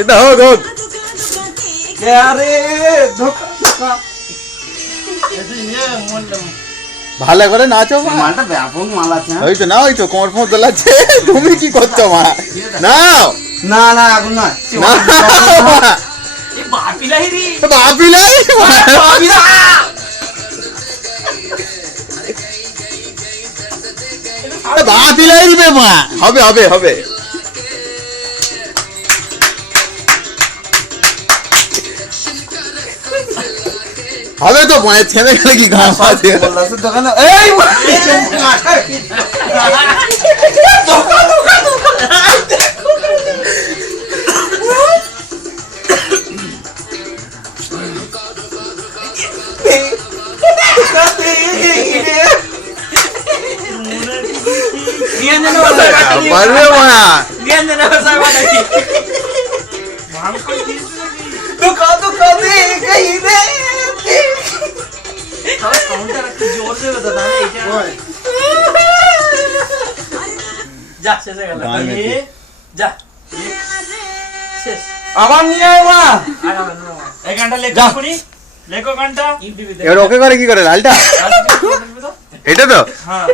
এটা হোক হোক আরে ধোকা ভালো করে নাচো মা। মালটা ব্যাপক মাল আছে। ওই তো না, ওই তো কোমর ফোমর দোলাচ্ছে। তুমি কি করছো মা? নাও না না এখন নয় বাপিলাই বাপিলাই দিবে মা। হবে হবে হবে হবে তো মায়ের ছেলে গেলে কি ঘাম আছে দোকানে এই আবার নিয়ে আয় মা। এই গানটা লেখো গানটা এবার ওকে করে কি করে লালটা? এটা তো হ্যাঁ